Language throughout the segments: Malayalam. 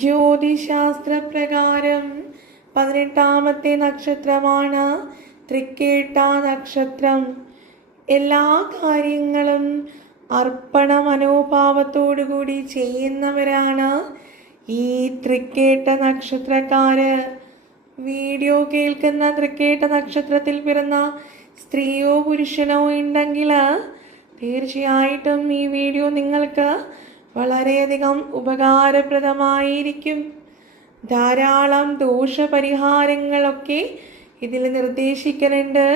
ജ്യോതിശാസ്ത്രപ്രകാരം 18ാമത്തെ നക്ഷത്രമാണ് തൃക്കേട്ട നക്ഷത്രം. എല്ലാ കാര്യങ്ങളും അർപ്പണ മനോഭാവത്തോടുകൂടി ചെയ്യുന്നവരാണ് ഈ തൃക്കേട്ട നക്ഷത്രക്കാര്. വീഡിയോ കേൾക്കുന്ന തൃക്കേട്ട നക്ഷത്രത്തിൽ പിറന്ന സ്ത്രീയോ പുരുഷനോ ഉണ്ടെങ്കിൽ തീർച്ചയായിട്ടും ഈ വീഡിയോ നിങ്ങൾക്ക് വളരെയധികം ഉപകാരപ്രദമായിരിക്കും. ധാരാളം ദോഷപരിഹാരങ്ങളൊക്കെ ഇതിൽ നിർദ്ദേശിക്കുന്നുണ്ട്.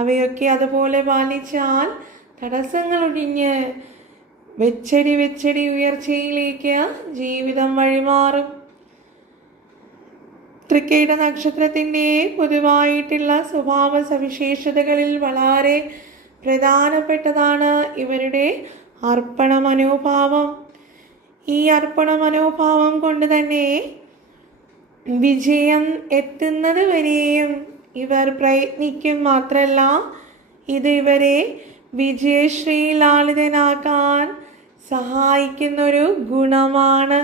അവയൊക്കെ അതുപോലെ പാലിച്ചാൽ തടസ്സങ്ങൾ ഒഴിഞ്ഞ് വെച്ചടി ഉയർച്ചയിലേക്ക് ജീവിതം വഴിമാറും. തൃക്കേട്ട നക്ഷത്രത്തിൻ്റെ പൊതുവായിട്ടുള്ള സ്വഭാവ സവിശേഷതകളിൽ വളരെ പ്രധാനപ്പെട്ടതാണ് ഇവരുടെ അർപ്പണ മനോഭാവം. ഈ അർപ്പണ മനോഭാവം കൊണ്ട് തന്നെ വിജയം എത്തുന്നത് വരെയും ഇവർ പ്രയത്നിക്കും. മാത്രമല്ല ഇത് ഇവരെ വിജയശ്രീലാളിതനാക്കാൻ സഹായിക്കുന്നൊരു ഗുണമാണ്.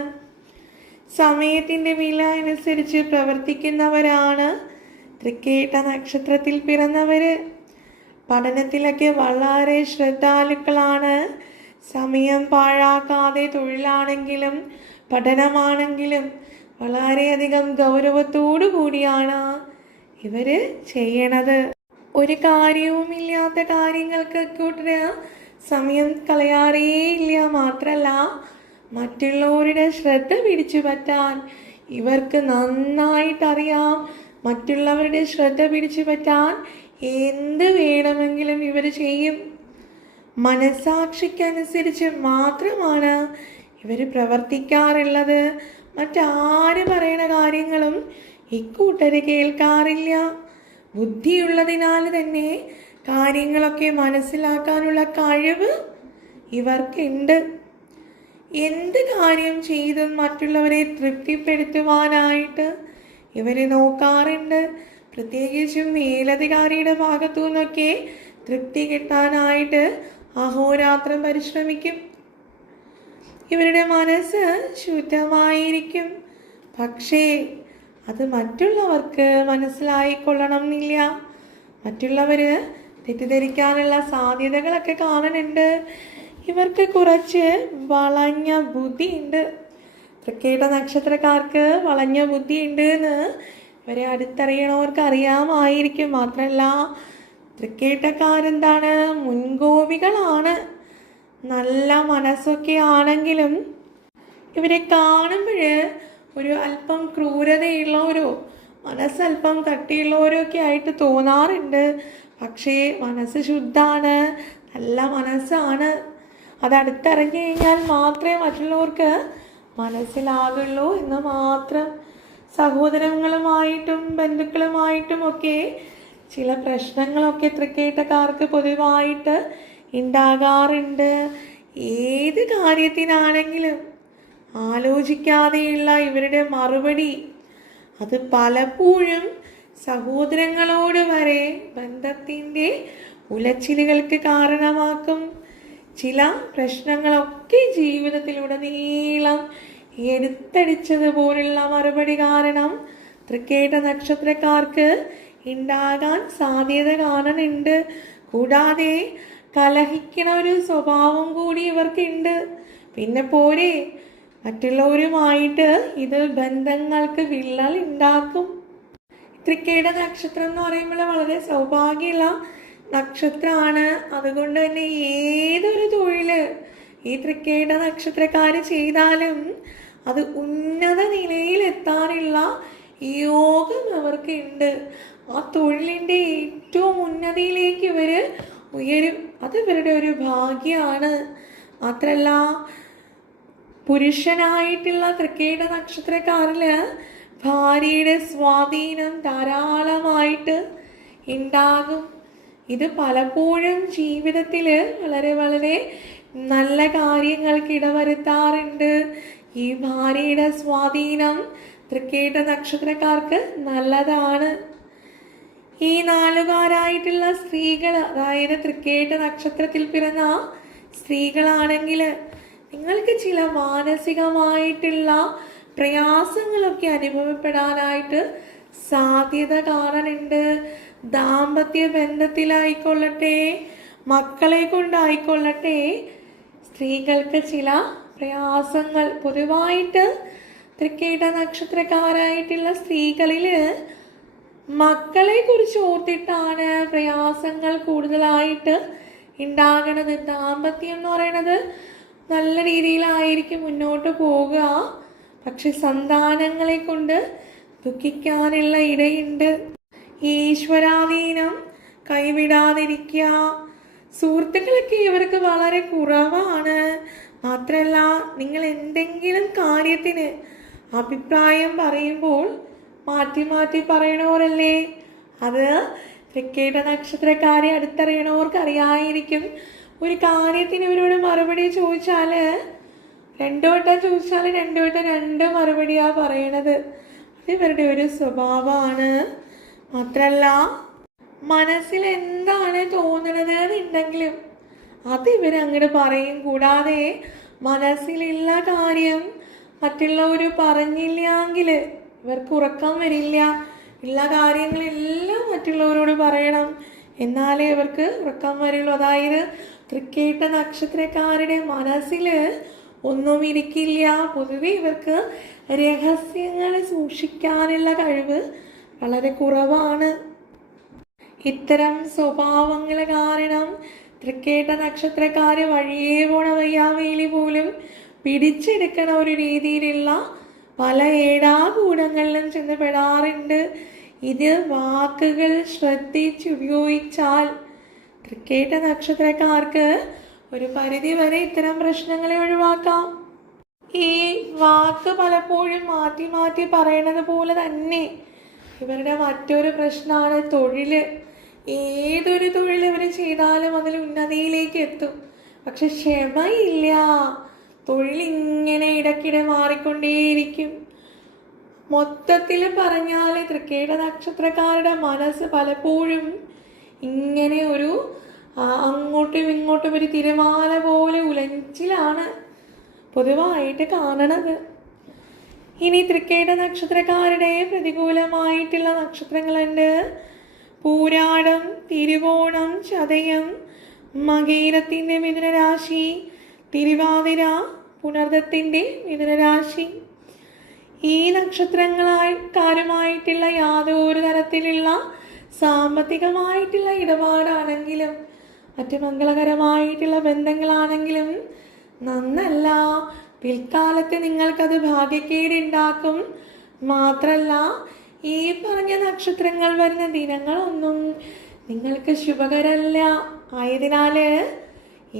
സമയത്തിൻ്റെ വില അനുസരിച്ച് പ്രവർത്തിക്കുന്നവരാണ് തൃക്കേട്ട നക്ഷത്രത്തിൽ പിറന്നവർ. പഠനത്തിലൊക്കെ വളരെ ശ്രദ്ധാലുക്കളാണ്. സമയം പാഴാക്കാതെ തൊഴിലാണെങ്കിലും പഠനമാണെങ്കിലും വളരെയധികം ഗൗരവത്തോടു കൂടിയാണ് ഇവർ ചെയ്യണത്. ഒരു കാര്യവുമില്ലാത്ത കാര്യങ്ങൾക്ക് സമയം കളയാറേയില്ല. മാത്രമല്ല മറ്റുള്ളവരുടെ ശ്രദ്ധ പിടിച്ചു പറ്റാൻ ഇവർക്ക് നന്നായിട്ടറിയാം. മറ്റുള്ളവരുടെ ശ്രദ്ധ പിടിച്ചു പറ്റാൻ എന്ത് വേണമെങ്കിലും ഇവർ ചെയ്യും. മനസാക്ഷിക്കനുസരിച്ച് മാത്രമാണ് ഇവർ പ്രവർത്തിക്കാറുള്ളത്. മറ്റാര് പറയുന്ന കാര്യങ്ങളും ഇക്കൂട്ടര് കേൾക്കാറില്ല. ബുദ്ധിയുള്ളതിനാൽ തന്നെ കാര്യങ്ങളൊക്കെ മനസ്സിലാക്കാനുള്ള കഴിവ് ഇവർക്കുണ്ട്. എന്ത് കാര്യം ചെയ്തും മറ്റുള്ളവരെ തൃപ്തിപ്പെടുത്തുവാനായിട്ട് ഇവർ നോക്കാറുണ്ട്. പ്രത്യേകിച്ചും മേലധികാരിയുടെ ഭാഗത്തു നിന്നൊക്കെ തൃപ്തി കിട്ടാനായിട്ട് അഹോരാത്രം പരിശ്രമിക്കും. ഇവരുടെ മനസ്സ് ശുദ്ധമായിരിക്കും. പക്ഷേ അത് മറ്റുള്ളവർക്ക് മനസ്സിലായിക്കൊള്ളണം എന്നില്ല. മറ്റുള്ളവർ തെറ്റിദ്ധരിക്കാനുള്ള സാധ്യതകളൊക്കെ കാണുന്നുണ്ട്. ഇവർക്ക് കുറച്ച് വളഞ്ഞ ബുദ്ധിയുണ്ട്. തൃക്കേട്ട നക്ഷത്രക്കാർക്ക് വളഞ്ഞ ബുദ്ധിയുണ്ട് എന്ന് ഇവരെ അടുത്തറിയണവർക്ക് അറിയാമായിരിക്കും. മാത്രമല്ല തൃക്കേട്ടക്കാരെന്താണ്, മുൻകോപികളാണ്. നല്ല മനസ്സൊക്കെ ആണെങ്കിലും ഇവരെ കാണുമ്പോൾ ഒരു അല്പം ക്രൂരതയുള്ളവരോ മനസ്സല്പം കട്ടിയുള്ളവരോ ഒക്കെ ആയിട്ട് തോന്നാറുണ്ട്. പക്ഷേ മനസ്സ് ശുദ്ധാണ്, നല്ല മനസ്സാണ്. അതടുത്തറിഞ്ഞു കഴിഞ്ഞാൽ മാത്രമേ മറ്റുള്ളവർക്ക് മനസ്സിലാകുള്ളൂ എന്ന് മാത്രം. സഹോദരങ്ങളുമായിട്ടും ബന്ധുക്കളുമായിട്ടും ഒക്കെ ചില പ്രശ്നങ്ങളൊക്കെ തൃക്കേട്ടക്കാർക്ക് പൊതുവായിട്ട് ഉണ്ടാകാറുണ്ട്. ഏത് കാര്യത്തിനാണെങ്കിലും ആലോചിക്കാതെയുള്ള ഇവരുടെ മറുപടി അത് പലപ്പോഴും സഹോദരങ്ങളോട് വരെ ബന്ധത്തിൻ്റെ ഉലച്ചിലുകൾക്ക് കാരണമാക്കും. ചില പ്രശ്നങ്ങളൊക്കെ ജീവിതത്തിലുടനീളം എടുത്തടിച്ചതുപോലുള്ള മറുപടി കാരണം തൃക്കേട്ട നക്ഷത്രക്കാർക്ക് ഉണ്ടാകാൻ സാധ്യത കാണുന്നുണ്ട്. കൂടാതെ കലഹിക്കണ ഒരു സ്വഭാവം കൂടി ഇവർക്കുണ്ട്. പിന്നെ പോരെ മറ്റുള്ളവരുമായിട്ട് ഇത് ബന്ധങ്ങൾക്ക് വിള്ളൽ ഉണ്ടാക്കും. തൃക്കേട്ട നക്ഷത്രം എന്ന് പറയുമ്പോൾ വളരെ സൗഭാഗ്യമുള്ള നക്ഷത്രമാണ്. അതുകൊണ്ട് തന്നെ ഏതൊരു തൊഴിൽ ഈ തൃക്കേട്ട നക്ഷത്രക്കാർ ചെയ്താലും അത് ഉന്നത നിലയിലെത്താനുള്ള യോഗം അവർക്കുണ്ട്. ആ തൊഴിലിൻ്റെ ഏറ്റവും ഉന്നതിയിലേക്ക് ഇവർ ഉയരും. അത് ഇവരുടെ ഒരു ഭാഗ്യമാണ്. മാത്രമല്ല പുരുഷനായിട്ടുള്ള തൃക്കേട്ട നക്ഷത്രക്കാരിൽ ഭാര്യയുടെ സ്വാധീനം ധാരാളമായിട്ട് ഉണ്ടാകും. ഇത് പലപ്പോഴും ജീവിതത്തിൽ വളരെ നല്ല കാര്യങ്ങൾക്ക് ഇടവരുത്താറുണ്ട്. ഈ ഭാര്യയുടെ സ്വാധീനം തൃക്കേട്ട നക്ഷത്രക്കാർക്ക് നല്ലതാണ്. ഈ നാലുകാരായിട്ടുള്ള സ്ത്രീകൾ, അതായത് തൃക്കേട്ട നക്ഷത്രത്തിൽ പിറന്ന സ്ത്രീകളാണെങ്കിൽ നിങ്ങൾക്ക് ചില മാനസികമായിട്ടുള്ള പ്രയാസങ്ങളൊക്കെ അനുഭവപ്പെടാനായിട്ട് സാധ്യത കാണുന്നുണ്ട്. ദാമ്പത്യ ബന്ധത്തിലായിക്കൊള്ളട്ടെ, മക്കളെ കൊണ്ടായിക്കൊള്ളട്ടെ, സ്ത്രീകൾക്ക് ചില പ്രയാസങ്ങൾ പൊതുവായിട്ട് തൃക്കേട്ട നക്ഷത്രക്കാരായിട്ടുള്ള സ്ത്രീകളിൽ മക്കളെ കുറിച്ച് ഓർത്തിട്ടാണ് പ്രയാസങ്ങൾ കൂടുതലായിട്ട് ഉണ്ടാകണത്. ദാമ്പത്യം എന്ന് പറയുന്നത് നല്ല രീതിയിലായിരിക്കും മുന്നോട്ട് പോകുക, പക്ഷെ സന്താനങ്ങളെ കൊണ്ട് ദുഃഖിക്കാനുള്ള ഇടയുണ്ട്. ഈശ്വരാധീനം കൈവിടാതിരിക്കുക. സുഹൃത്തുക്കളൊക്കെ ഇവർക്ക് വളരെ കുറവാണ്. മാത്രമല്ല, നിങ്ങൾ എന്തെങ്കിലും കാര്യത്തിന് അഭിപ്രായം പറയുമ്പോൾ മാറ്റി മാറ്റി പറയണവരല്ലേ. അത് തൃക്കേട്ട നക്ഷത്രക്കാരെ അടുത്തറിയണവർക്ക് അറിയായിരിക്കും. ഒരു കാര്യത്തിന് ഇവരോട് മറുപടി ചോദിച്ചാൽ 2 വട്ടം ചോദിച്ചാൽ 2 വട്ടം 2 മറുപടിയാണ് പറയണത്. അത് ഇവരുടെ ഒരു സ്വഭാവമാണ്. മാത്രമല്ല, മനസ്സിൽ എന്താണ് തോന്നണത് എന്നുണ്ടെങ്കിലും അത് ഇവരങ്ങോട്ട് പറയും. കൂടാതെ മനസ്സിലുള്ള കാര്യം മറ്റുള്ളവർ പറഞ്ഞില്ലെങ്കിൽ ഇവർക്ക് ഉറക്കം വരില്ല. ഉള്ള കാര്യങ്ങളെല്ലാം മറ്റുള്ളവരോട് പറയണം, എന്നാലേ ഇവർക്ക് ഉറക്കം വരുള്ളൂ. അതായത് തൃക്കേട്ട നക്ഷത്രക്കാരുടെ മനസ്സിൽ ഒന്നും ഇരിക്കില്ല. പൊതുവെ ഇവർക്ക് രഹസ്യങ്ങൾ സൂക്ഷിക്കാനുള്ള കഴിവ് വളരെ കുറവാണ്. ഇത്തരം സ്വഭാവങ്ങൾ കാരണം തൃക്കേട്ട നക്ഷത്രക്കാര് വഴിയേ പോണ വയ്യാവേലി പോലും പിടിച്ചെടുക്കണ ഒരു രീതിയിലുള്ള പല ഏടാകൂടങ്ങളിലും ചെന്ന് പെടാറുണ്ട്. ഇത് വാക്കുകൾ ശ്രദ്ധിച്ചുപയോഗിച്ചാൽ തൃക്കേട്ട നക്ഷത്രക്കാർക്ക് ഒരു പരിധി വരെ ഇത്തരം പ്രശ്നങ്ങളെ ഒഴിവാക്കാം. ഈ വാക്ക് പലപ്പോഴും മാറ്റി മാറ്റി പറയണത് പോലെ തന്നെ ഇവരുടെ മറ്റൊരു പ്രശ്നമാണ് തൊഴില്. ഏതൊരു തൊഴിൽ ഇവർ ചെയ്താലും അതിൽ ഉന്നതിയിലേക്ക് എത്തും, പക്ഷെ ക്ഷമയില്ല. തൊഴിൽ ഇങ്ങനെ ഇടയ്ക്കിടെ മാറിക്കൊണ്ടേയിരിക്കും. മൊത്തത്തിൽ പറഞ്ഞാൽ തൃക്കേട്ട നക്ഷത്രക്കാരുടെ മനസ്സ് പലപ്പോഴും ഇങ്ങനെ ഒരു അങ്ങോട്ടും ഇങ്ങോട്ടും ഒരു തിരമാല പോലെ ഉലച്ചിലാണ് പൊതുവായിട്ട് കാണണത്. ഇനി തൃക്കേട്ട നക്ഷത്രക്കാരുടെ പ്രതികൂലമായിട്ടുള്ള നക്ഷത്രങ്ങളുണ്ട്. പൂരാടം, തിരുവോണം, ചതയം, മകേരത്തിൻ്റെ മിഥുനരാശി, തിരുവാതിര, പുണർദത്തിൻ്റെ മിഥുനരാശി. ഈ നക്ഷത്രങ്ങളായിട്ടുള്ള യാതൊരു തരത്തിലുള്ള സാമ്പത്തികമായിട്ടുള്ള ഇടപാടാണെങ്കിലും മറ്റ് മംഗളകരമായിട്ടുള്ള ബന്ധങ്ങളാണെങ്കിലും നന്നല്ല. പിൽക്കാലത്ത് നിങ്ങൾക്കത് ഭാഗ്യക്കേടുണ്ടാക്കും. മാത്രമല്ല, ഈ പറഞ്ഞ നക്ഷത്രങ്ങൾ വരുന്ന ദിനങ്ങളൊന്നും നിങ്ങൾക്ക് ശുഭകരമല്ല. ആയതിനാൽ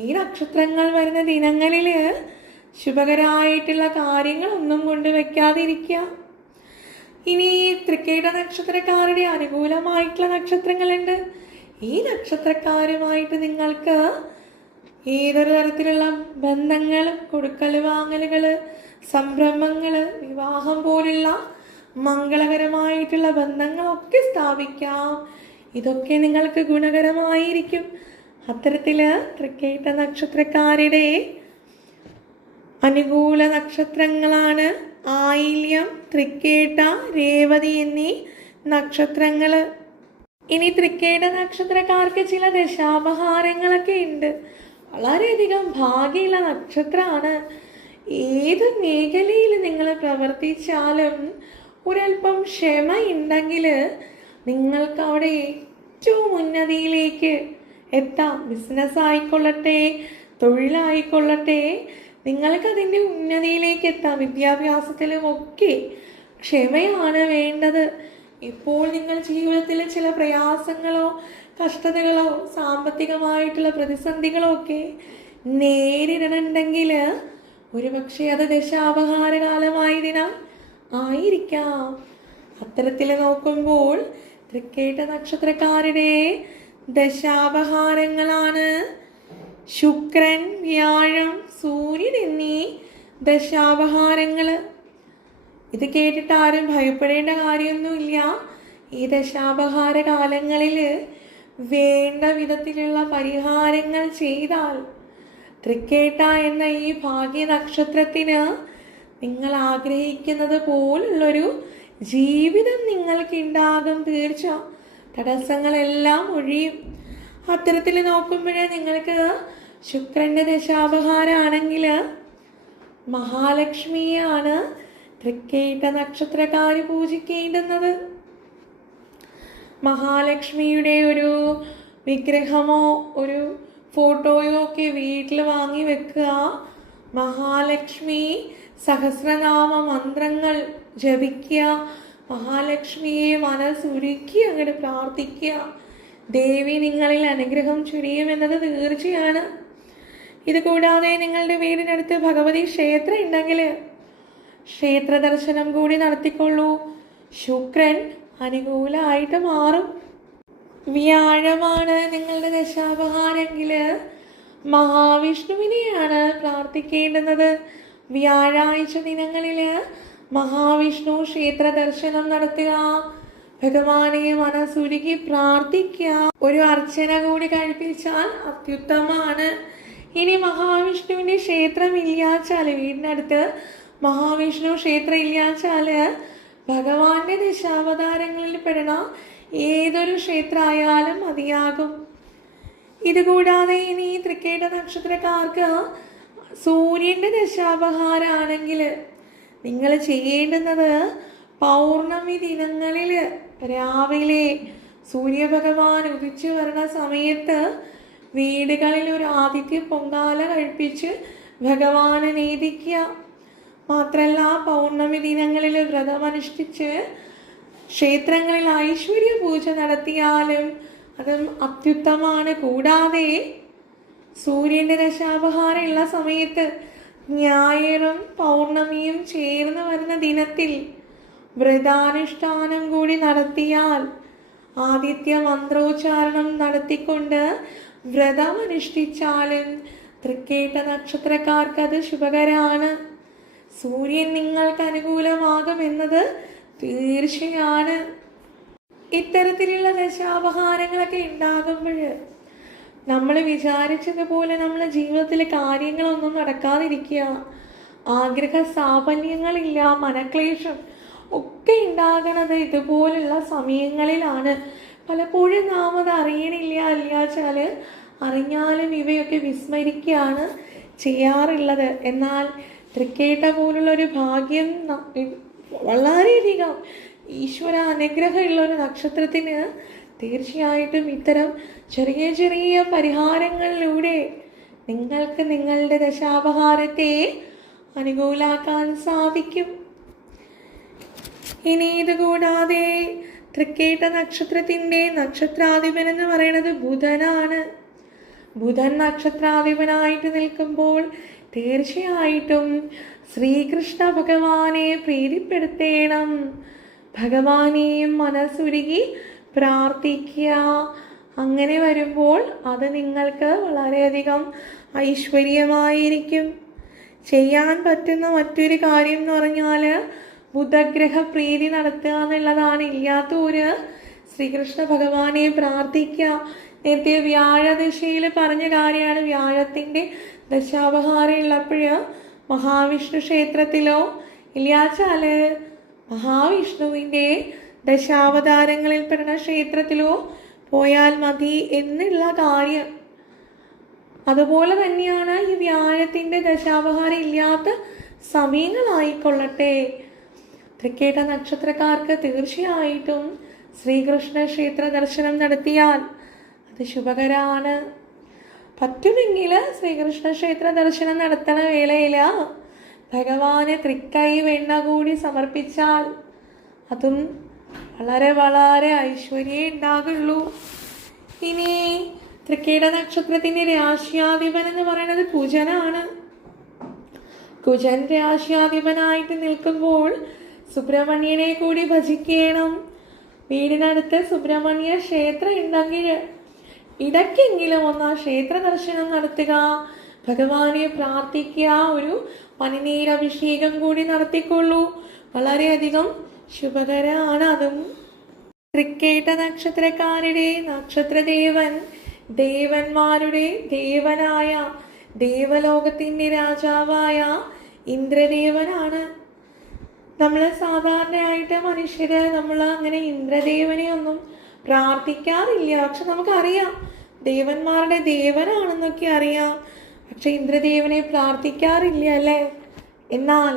ഈ നക്ഷത്രങ്ങൾ വരുന്ന ദിനങ്ങളിൽ ശുഭകരമായിട്ടുള്ള കാര്യങ്ങളൊന്നും കൊണ്ടുവയ്ക്കാതിരിക്കുക. ഇനി തൃക്കേട്ട നക്ഷത്രക്കാരുടെ അനുകൂലമായിട്ടുള്ള നക്ഷത്രങ്ങളുണ്ട്. ഈ നക്ഷത്രക്കാരുമായിട്ട് നിങ്ങൾക്ക് ഏതൊരു തരത്തിലുള്ള ബന്ധങ്ങൾ, കൊടുക്കൽ വാങ്ങലുകൾ, സംരംഭങ്ങൾ, വിവാഹം പോലുള്ള മംഗളകരമായിട്ടുള്ള ബന്ധങ്ങളൊക്കെ സ്ഥാപിക്കാം. ഇതൊക്കെ നിങ്ങൾക്ക് ഗുണകരമായിരിക്കും. അത്തരത്തിൽ തൃക്കേട്ട നക്ഷത്രക്കാരുടെ അനുകൂല നക്ഷത്രങ്ങളാണ് ആയില്യം, തൃക്കേട്ട, രേവതി എന്നീ നക്ഷത്രങ്ങൾ. ഇനി തൃക്കേട്ട നക്ഷത്രക്കാർക്ക് ചില ദശാപഹാരങ്ങളൊക്കെ ഉണ്ട്. വളരെയധികം ഭാഗ്യമുള്ള നക്ഷത്രമാണ്. ഏത് മേഖലയിൽ നിങ്ങൾ പ്രവർത്തിച്ചാലും ഒരല്പം ക്ഷമയുണ്ടെങ്കിൽ നിങ്ങൾക്ക് അവിടെ ഏറ്റവും ഉന്നതിയിലേക്ക് എത്താം. ബിസിനസ് ആയിക്കൊള്ളട്ടെ, തൊഴിലായിക്കൊള്ളട്ടെ, നിങ്ങൾക്കതിൻ്റെ ഉന്നതിയിലേക്ക് എത്താം. വിദ്യാഭ്യാസത്തിലും ഒക്കെ ക്ഷമയാണ് വേണ്ടത്. ഇപ്പോൾ നിങ്ങൾ ജീവിതത്തിൽ ചില പ്രയാസങ്ങളോ കഷ്ടതകളോ സാമ്പത്തികമായിട്ടുള്ള പ്രതിസന്ധികളോ ഒക്കെ നേരിടണമെങ്കിൽ ഒരുപക്ഷെ അത് ദശാപഹാരകാലമായതിനാൽ ആയിരിക്കാം. അത്തരത്തിൽ നോക്കുമ്പോൾ തൃക്കേട്ട നക്ഷത്രക്കാരുടെ ദശാപഹാരങ്ങളാണ് ശുക്രൻ, വ്യാഴം, സൂര്യൻ എന്നീ ദശാപഹാരങ്ങൾ. ഇത് കേട്ടിട്ട് ആരും ഭയപ്പെടേണ്ട കാര്യമൊന്നുമില്ല. ഈ ദശാപഹാര കാലങ്ങളിൽ വേണ്ട വിധത്തിലുള്ള പരിഹാരങ്ങൾ ചെയ്താൽ തൃക്കേട്ട എന്ന ഈ ഭാഗ്യ നക്ഷത്രത്തിന് നിങ്ങൾ ആഗ്രഹിക്കുന്നത് പോലുള്ളൊരു ജീവിതം നിങ്ങൾക്കുണ്ടാകും. തീർച്ച തടസ്സങ്ങളെല്ലാം ഒഴിയും. അത്തരത്തിൽ നോക്കുമ്പോഴേ നിങ്ങൾക്ക് ശുക്രന്റെ ദശാപഹാരമാണെങ്കിൽ മഹാലക്ഷ്മിയാണ് തൃക്കേട്ട നക്ഷത്രക്കാർ പൂജിക്കേണ്ടുന്നത്. മഹാലക്ഷ്മിയുടെ ഒരു വിഗ്രഹമോ ഒരു ഫോട്ടോയോ ഒക്കെ വീട്ടിൽ വാങ്ങി വെക്കുക. മഹാലക്ഷ്മി സഹസ്രനാമ മന്ത്രങ്ങൾ ജപിക്കുക. മഹാലക്ഷ്മിയെ മനസ്സുരുക്കി അങ്ങോട്ട് പ്രാർത്ഥിക്കുക. ദേവി നിങ്ങളിൽ അനുഗ്രഹം ചൊരിയുമെന്നത് തീർച്ചയാണ്. ഇത് കൂടാതെ നിങ്ങളുടെ വീടിനടുത്ത് ഭഗവതി ക്ഷേത്രം ഉണ്ടെങ്കിൽ ക്ഷേത്ര ദർശനം കൂടി നടത്തിക്കൊള്ളൂ. ശുക്രൻ അനുകൂലമായിട്ട് മാറും. വ്യാഴമാണ് നിങ്ങളുടെ ദശാപഹാരെങ്കിൽ മഹാവിഷ്ണുവിനെയാണ് പ്രാർത്ഥിക്കേണ്ടുന്നത്. വ്യാഴാഴ്ച ദിനങ്ങളിൽ മഹാവിഷ്ണു ക്ഷേത്ര ദർശനം നടത്തുക. ഭഗവാനെ മനസ്സുരുക്കി പ്രാർത്ഥിക്കുക. ഒരു അർച്ചന കൂടി കഴിപ്പിച്ചാൽ അത്യുത്തമമാണ്. ഇനി മഹാവിഷ്ണുവിൻ്റെ ക്ഷേത്രം ഇല്ലാച്ചാൽ, വീടിനടുത്ത് മഹാവിഷ്ണു ക്ഷേത്രം ഇല്ലാച്ചാൽ ഭഗവാന്റെ ദശാവതാരങ്ങളിൽ പെടണ ഏതൊരു ക്ഷേത്രമായാലും മതിയാകും. ഇതുകൂടാതെ ഇനി തൃക്കേട്ട നക്ഷത്രക്കാർക്ക് സൂര്യൻ്റെ ദശാപഹാരമാണെങ്കിൽ നിങ്ങൾ ചെയ്യേണ്ടുന്നത് പൗർണമി ദിനങ്ങളിൽ രാവിലെ സൂര്യഭഗവാൻ ഉദിച്ചു വരുന്ന സമയത്ത് വീടുകളിൽ ഒരു ആദിത്യ പൊങ്കാല കഴിപ്പിച്ച് ഭഗവാനെ നേദിക്കുക. മാത്രമല്ല പൗർണമി ദിനങ്ങളിൽ വ്രതമനുഷ്ഠിച്ച് ക്ഷേത്രങ്ങളിൽ ഐശ്വര്യ പൂജ നടത്തിയാലും അതും അത്യുത്തമാണ്. കൂടാതെ സൂര്യൻ്റെ ദശാപഹാരമുള്ള സമയത്ത് ഞായറും പൗർണമിയും ചേർന്ന് വരുന്ന ദിനത്തിൽ വ്രതാനുഷ്ഠാനം കൂടി നടത്തിയാൽ, ആദിത്യ മന്ത്രോച്ചാരണം നടത്തിക്കൊണ്ട് വ്രതമനുഷ്ഠിച്ചാലും തൃക്കേട്ട നക്ഷത്രക്കാർക്ക് അത് ശുഭകരമാണ്. സൂര്യൻ നിങ്ങൾക്ക് അനുകൂലമാകുമെന്നത് തീർച്ചയാണ്. ഇത്തരത്തിലുള്ള ദശാപഹാരങ്ങളൊക്കെ ഉണ്ടാകുമ്പോൾ നമ്മൾ വിചാരിച്ചതുപോലെ നമ്മളെ ജീവിതത്തിലെ കാര്യങ്ങളൊന്നും നടക്കാതിരിക്കുക, ആഗ്രഹ സാഫല്യങ്ങളില്ല, മനക്ലേശം ഒക്കെ ഉണ്ടാകണത് ഇതുപോലുള്ള സമയങ്ങളിലാണ്. പലപ്പോഴും നാം അത് അറിയണില്ല, അറിഞ്ഞാലും ഇവയൊക്കെ വിസ്മരിക്കുകയാണ് ചെയ്യാറുള്ളത്. എന്നാൽ തൃക്കേട്ട പോലുള്ളൊരു ഭാഗ്യം വളരെയധികം ഈശ്വര അനുഗ്രഹമുള്ളൊരു നക്ഷത്രത്തിന് തീർച്ചയായിട്ടും ഇത്തരം ചെറിയ ചെറിയ പരിഹാരങ്ങളിലൂടെ നിങ്ങൾക്ക് നിങ്ങളുടെ ദശാപഹാരത്തെ അനുകൂലാക്കാൻ സാധിക്കും. ഇനി ഇതുകൂടാതെ തൃക്കേട്ട നക്ഷത്രത്തിൻ്റെ നക്ഷത്രാധിപൻ എന്ന് പറയുന്നത് ബുധനാണ്. ബുധൻ നക്ഷത്രാധിപനായിട്ട് നിൽക്കുമ്പോൾ തീർച്ചയായിട്ടും ശ്രീകൃഷ്ണ ഭഗവാനെ പ്രീതിപ്പെടുത്തേണം. ഭഗവാനെയും മനസ്സുരുകി പ്രാർത്ഥിക്കുക. അങ്ങനെ വരുമ്പോൾ അത് നിങ്ങൾക്ക് വളരെയധികം ഐശ്വര്യമായിരിക്കും. ചെയ്യാൻ പറ്റുന്ന മറ്റൊരു കാര്യം എന്ന് പറഞ്ഞാൽ ബുധഗ്രഹ പ്രീതി നടത്തുക എന്നുള്ളതാണ്. ഇല്ലാത്തവര് ശ്രീകൃഷ്ണ ഭഗവാനെ പ്രാർത്ഥിക്കുക. നേരത്തെ വ്യാഴദശയിൽ പറഞ്ഞ കാര്യമാണ്. വ്യാഴത്തിൻ്റെ ദശാപഹാരം ഉള്ളപ്പോൾ മഹാവിഷ്ണു ക്ഷേത്രത്തിലോ ഇല്ലാച്ചാൽ മഹാവിഷ്ണുവിൻ്റെ ദശാവതാരങ്ങളിൽ പെടുന്ന ക്ഷേത്രത്തിലോ പോയാൽ മതി എന്നുള്ള കാര്യം. അതുപോലെ തന്നെയാണ് ഈ വ്യാഴത്തിൻ്റെ ദശാപഹാരം ഇല്ലാത്ത സമയങ്ങളായിക്കൊള്ളട്ടെ, തൃക്കേട്ട നക്ഷത്രക്കാർക്ക് തീർച്ചയായിട്ടും ശ്രീകൃഷ്ണ ക്ഷേത്ര ദർശനം നടത്തിയാൽ അത് ശുഭകരമാണ്. പറ്റുമെങ്കിൽ ശ്രീകൃഷ്ണ ക്ഷേത്ര ദർശനം നടത്തണ വേളയിൽ ഭഗവാന് തൃക്കൈ വെണ്ണ കൂടി സമർപ്പിച്ചാൽ അതും വളരെ വളരെ ഐശ്വര്യം ഉണ്ടാകുള്ളൂ. ഇനി തൃക്കേട്ട നക്ഷത്രത്തിൻ്റെ രാശ്യാധിപൻ എന്ന് പറയുന്നത് കുജനാണ്. കുജൻ രാശ്യാധിപനായിട്ട് നിൽക്കുമ്പോൾ സുബ്രഹ്മണ്യനെ കൂടി ഭജിക്കണം. വീടിനടുത്ത് സുബ്രഹ്മണ്യ ക്ഷേത്രം ഉണ്ടെങ്കിൽ ഇടയ്ക്കെങ്കിലും ഒന്ന് ആ ക്ഷേത്ര ദർശനം നടത്തുക, ഭഗവാനെ പ്രാർത്ഥിക്കുക, ഒരു പനിനീരഭിഷേകം കൂടി നടത്തിക്കൊള്ളൂ. വളരെയധികം ശുഭകരമാണ്. അതും തൃക്കേട്ട നക്ഷത്രക്കാരുടെ നക്ഷത്രദേവൻ ദേവന്മാരുടെ ദേവനായ ദേവലോകത്തിൻ്റെ രാജാവായ ഇന്ദ്രദേവനാണ്. നമ്മൾ സാധാരണയായിട്ട് മനുഷ്യര് നമ്മൾ അങ്ങനെ ഇന്ദ്രദേവനെ ഒന്നും പ്രാർത്ഥിക്കാറില്ല. പക്ഷെ നമുക്കറിയാം ദേവന്മാരുടെ ദേവനാണെന്നൊക്കെ അറിയാം. പക്ഷെ ഇന്ദ്രദേവനെ പ്രാർത്ഥിക്കാറില്ല അല്ലേ? എന്നാൽ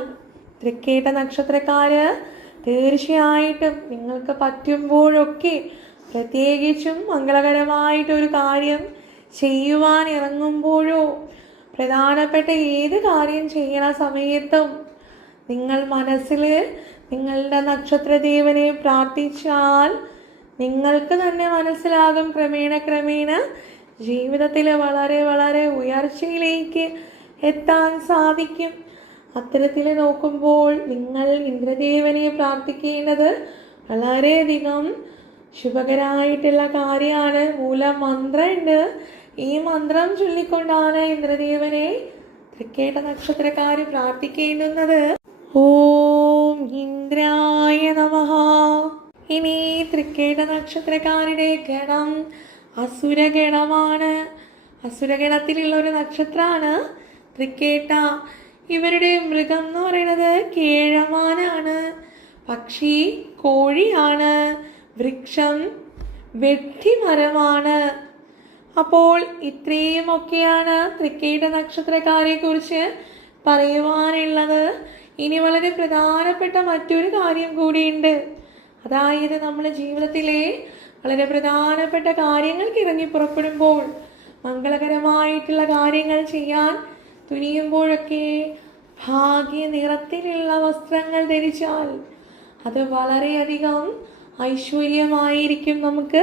തൃക്കേട്ട നക്ഷത്രക്കാര് തീർച്ചയായിട്ടും നിങ്ങൾക്ക് പറ്റുമ്പോഴൊക്കെ, പ്രത്യേകിച്ചും മംഗളകരമായിട്ടൊരു കാര്യം ചെയ്യുവാൻ ഇറങ്ങുമ്പോഴോ, പ്രധാനപ്പെട്ട ഏത് കാര്യം ചെയ്യണ സമയത്തും നിങ്ങൾ മനസ്സിൽ നിങ്ങളുടെ നക്ഷത്രദേവനെ പ്രാർത്ഥിച്ചാൽ നിങ്ങൾക്ക് തന്നെ മനസ്സിലാകും ക്രമേണ ജീവിതത്തിൽ വളരെ വളരെ ഉയർച്ചയിലേക്ക് എത്താൻ സാധിക്കും. അത്തരത്തിൽ നോക്കുമ്പോൾ നിങ്ങൾ ഇന്ദ്രദേവനെ പ്രാർത്ഥിക്കേണ്ടത് വളരെയധികം ശുഭകരമായിട്ടുള്ള കാര്യമാണ്. മൂലമന്ത്രമുണ്ട്. ഈ മന്ത്രം ചൊല്ലിക്കൊണ്ടാണ് ഇന്ദ്രദേവനെ തൃക്കേട്ട നക്ഷത്രക്കാര് പ്രാർത്ഥിക്കേണ്ടുന്നത്. ഓം ഇന്ദ്രായ നമഃ. ഇനി തൃക്കേട്ട നക്ഷത്രക്കാരുടെ ഗണം അസുരഗണമാണ്. അസുരഗണത്തിലുള്ള ഒരു നക്ഷത്രമാണ് തൃക്കേട്ട. ഇവരുടെ മൃഗം എന്ന് പറയുന്നത് കേഴമാനാണ്. പക്ഷി കോഴിയാണ്. വൃക്ഷം വെട്ടിമരമാണ്. അപ്പോൾ ഇത്രയുമൊക്കെയാണ് തൃക്കേട്ട നക്ഷത്രക്കാരെ കുറിച്ച് പറയുവാനുള്ളത്. ഇനി വളരെ പ്രധാനപ്പെട്ട മറ്റൊരു കാര്യം കൂടിയുണ്ട്. അതായത് നമ്മൾ ജീവിതത്തിലെ വളരെ പ്രധാനപ്പെട്ട കാര്യങ്ങൾക്ക് ഇറങ്ങി പുറപ്പെടുമ്പോൾ, മംഗളകരമായിട്ടുള്ള കാര്യങ്ങൾ ചെയ്യാൻ തുനിയുമ്പോഴൊക്കെ ഭാഗ്യ നിറത്തിലുള്ള വസ്ത്രങ്ങൾ ധരിച്ചാൽ അത് വളരെയധികം ഐശ്വര്യമായിരിക്കും നമുക്ക്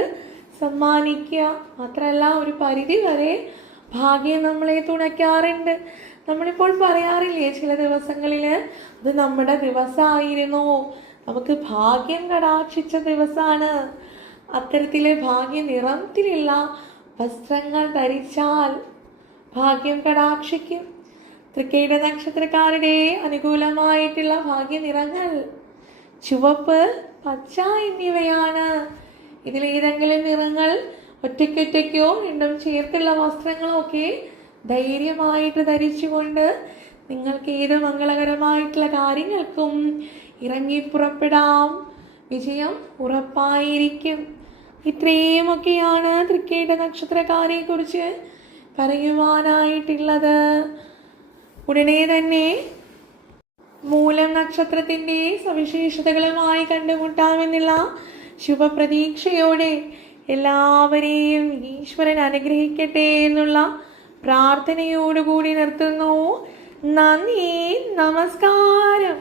സമ്മാനിക്കുക. മാത്രമല്ല ഒരു പരിധി വരെ ഭാഗ്യം നമ്മളെ തുണയ്ക്കാറുണ്ട്. നമ്മളിപ്പോൾ പറയാറില്ലേ ചില ദിവസങ്ങളിൽ അത് നമ്മുടെ ദിവസമായിരുന്നു, നമുക്ക് ഭാഗ്യം കടാക്ഷിച്ച ദിവസമാണ്. അത്തരത്തിലെ ഭാഗ്യ നിറത്തിലുള്ള വസ്ത്രങ്ങൾ ധരിച്ചാൽ ഭാഗ്യം കടാക്ഷിക്കും. തൃക്കേട്ട നക്ഷത്രക്കാരുടെ അനുകൂലമായിട്ടുള്ള ഭാഗ്യ നിറങ്ങൾ ചുവപ്പ്, പച്ച എന്നിവയാണ്. ഇതിലേതെങ്കിലും നിറങ്ങൾ ഒറ്റയ്ക്കൊറ്റയ്ക്കോ രണ്ടും ചേർത്തുള്ള വസ്ത്രങ്ങളോ ഒക്കെ ധൈര്യമായിട്ട് ധരിച്ചുകൊണ്ട് നിങ്ങൾക്ക് ഏത് മംഗളകരമായിട്ടുള്ള കാര്യങ്ങൾക്കും ഇറങ്ങി പുറപ്പെടാം. വിജയം ഉറപ്പായിരിക്കും. ഇത്രയുമൊക്കെയാണ് തൃക്കേട്ട നക്ഷത്രക്കാരെ കുറിച്ച് പറയുവാനായിട്ടുള്ളത്. ഉടനെ തന്നെ മൂലം നക്ഷത്രത്തിൻ്റെ സവിശേഷതകളുമായി കണ്ടുമുട്ടാമെന്നുള്ള ശുഭപ്രതീക്ഷയോടെ എല്ലാവരെയും ഈശ്വരൻ അനുഗ്രഹിക്കട്ടെ എന്നുള്ള പ്രാർത്ഥനയോടുകൂടി നിർത്തുന്നു. നന്ദി, നമസ്കാരം.